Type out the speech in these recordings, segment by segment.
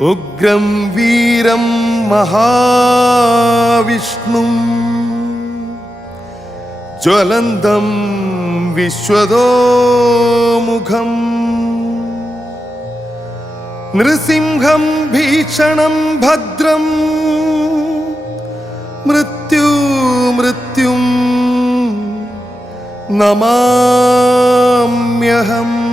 ഉഗ്രം വീരം മഹാവിഷ്ണു. ജ്വലന്തം വിശ്വതോമുഖം. നൃസിംഹം ഭീഷണം ഭദ്രം. മൃത്യു മൃത്യും നമാമ്യഹം.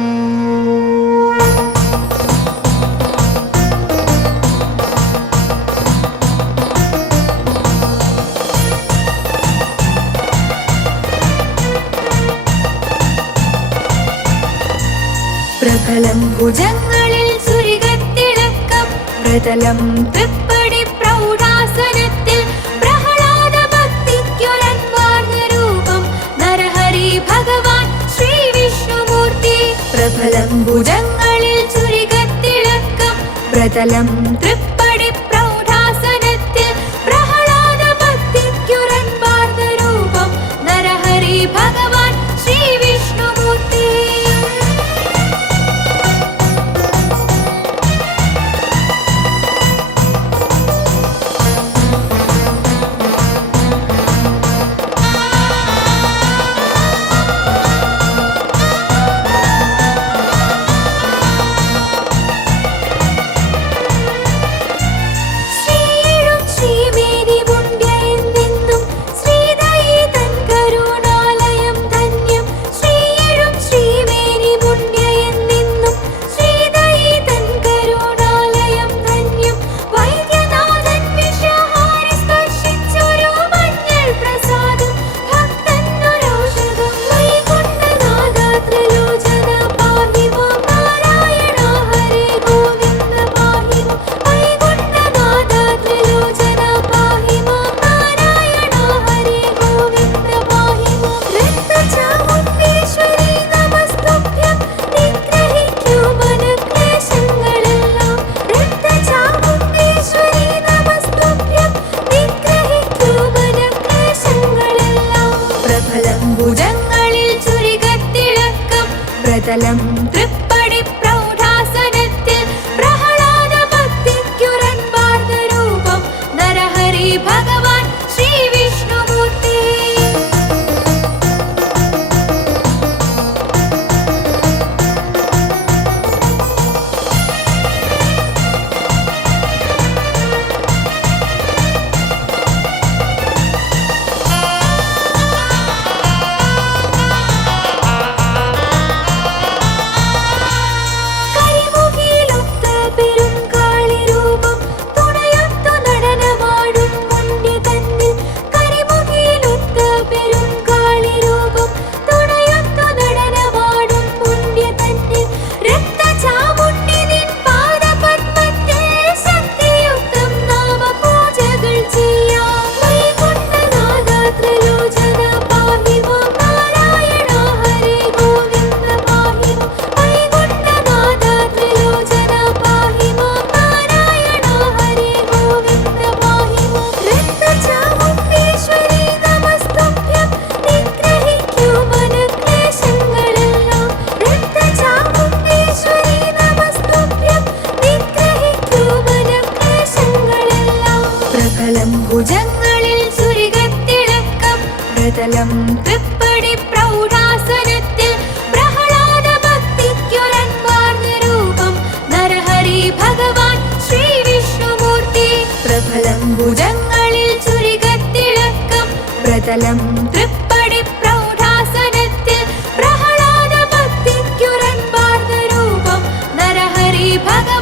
പ്രബലം ഭുജങ്ങളിൽ സുരികത്തിളക്കം പ്രതലം തൃപ്പടി പ്രൗഢാസനത്തിൽ പ്രഹ്ലാദ ഭക്തിക്കൊരൻവാർന്ന രൂപം നരഹരി ഭഗവാൻ ശ്രീ വിഷ്ണുമൂർത്തി. പ്രബലം ഭുജങ്ങളിൽ സുരികത്തിളക്കം പ്രതലം തൃപ്പ வசலம் പ്രതലം തൃപ്പടി പ്രൗഢാസനത്തിൽ പ്രഹ്ലാദ ഭക്തിക്കുരന്മാർന്ന രൂപം നരഹരി ഭഗവാൻ ശ്രീ വിഷ്ണുമൂർത്തി. പ്രബലം ഭുജങ്ങളിൽ ചുരികത്തിളക്കം പ്രതലം തൃപ്പടി പ്രൗഢാസനത്തിൽ പ്രഹ്ലാദ ഭക്തിക്കുരന്മാർന്ന രൂപം നരഹരി ഭഗവാൻ